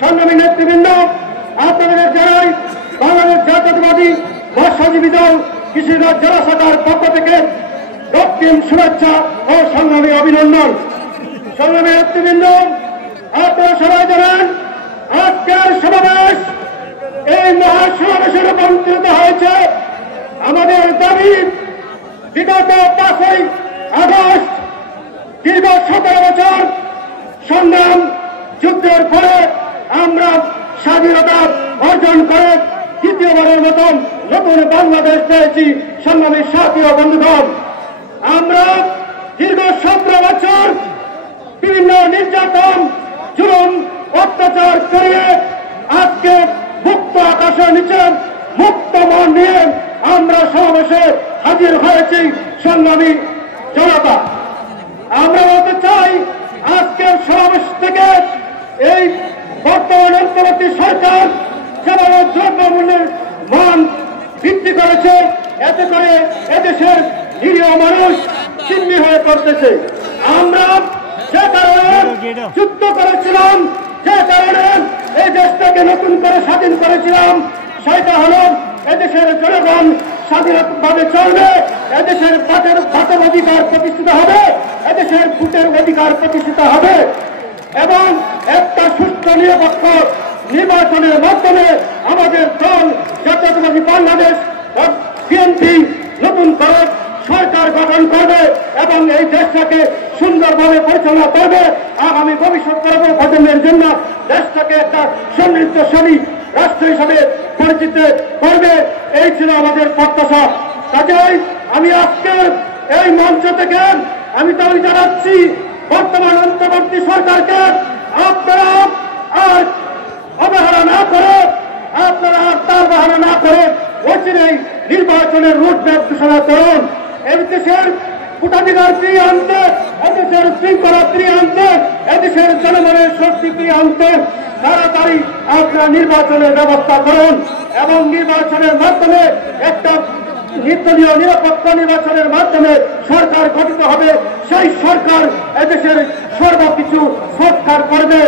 সংগ্রামী নেতৃবৃন্দ, আপনাদের জানাই বাংলাদেশ জাতীয়তাবাদী মৎস্যজীবী দল কৃষিরাজ জেলা শাখার পক্ষ থেকে রক্তিম শুভেচ্ছা ও সংগ্রামী অভিনন্দন। সংগ্রামী নেতৃবৃন্দ, আপনারা সবাই জানেন আজকের সমাবেশ এই মহাসমাবেশে রূপান্তরিত হয়েছে আমাদের দাবি বিগত 5ই আগস্ট দীর্ঘ 17 বছর সংগ্রাম যুদ্ধের পরে আমরা স্বাধীনতা অর্জন করে দ্বিতীয়বারের মতন নতুন বাংলাদেশ পেয়েছি। সংগ্রামী সাথী ও বন্ধুগণ, আমরা দীর্ঘ 17 বছর বিভিন্ন নির্যাতন জুলুম অত্যাচার করিয়ে আজকে মুক্ত আকাশের নিচে মুক্ত মন নিয়ে আমরা সমাবেশে হাজির হয়েছি। সংগ্রামী জনতা, আমরা বলতে চাই আজকের সমাবেশ থেকে এই বর্তমান অন্তর্বর্তী সরকার যেভাবে দ্রব্যমূল্যের মান বৃদ্ধি করেছে, এতে করে এদেশের নিরীহ মানুষ চিহ্নি হয়ে পড়তেছে। আমরা যে কারণে যুদ্ধ করেছিলাম, যে কারণে এই দেশটাকে নতুন করে স্বাধীন করেছিলাম, সেটা হল এদেশের জনগণ স্বাধীনভাবে চলবে, এদেশের ভাতের অধিকার প্রতিষ্ঠিত হবে, এদেশের ভোটের অধিকার প্রতিষ্ঠিত হবে এবং একটা সুস্থ নিরপেক্ষ নির্বাচনের মাধ্যমে আমাদের দল জাতীয়তাবাদী বাংলাদেশ বিএনপি নতুন করে সরকার গঠন করবে এবং এই দেশটাকে সুন্দরভাবে পরিচালনা করবে। আগামী ভবিষ্যৎ প্রজন্মের জন্য দেশটাকে একটা সমৃদ্ধশালী রাষ্ট্র হিসাবে পরিচিত করবে। এই ছিল আমাদের প্রত্যাশা। কাজেই আমি আজকের এই মঞ্চ থেকে আমি দাবি জানাচ্ছি বর্তমান অন্তর্বর্তী সরকারকে আপনারা আর অবহেলা না করে, আপনারা আর তার বাহানা না করে অচিরেই নির্বাচনের রুটম্যাপ ঘোষণা করুন। এই দেশের ভোটাধিকার ফিরিয়ে আনতে, এদেশের শৃঙ্খলা ফিরিয়ে আনতে, এদেশের জনগণের শক্তি ফিরিয়ে আনতে তাড়াতাড়ি আপনারা নির্বাচনের ব্যবস্থা করুন এবং নির্বাচনের মাধ্যমে একটা নির্দলীয় নিরপেক্ষ নির্বাচনের মাধ্যমে সরকার গঠিত হবে। সেই সরকার এদেশের সর্বকিছু সংস্কার করবে।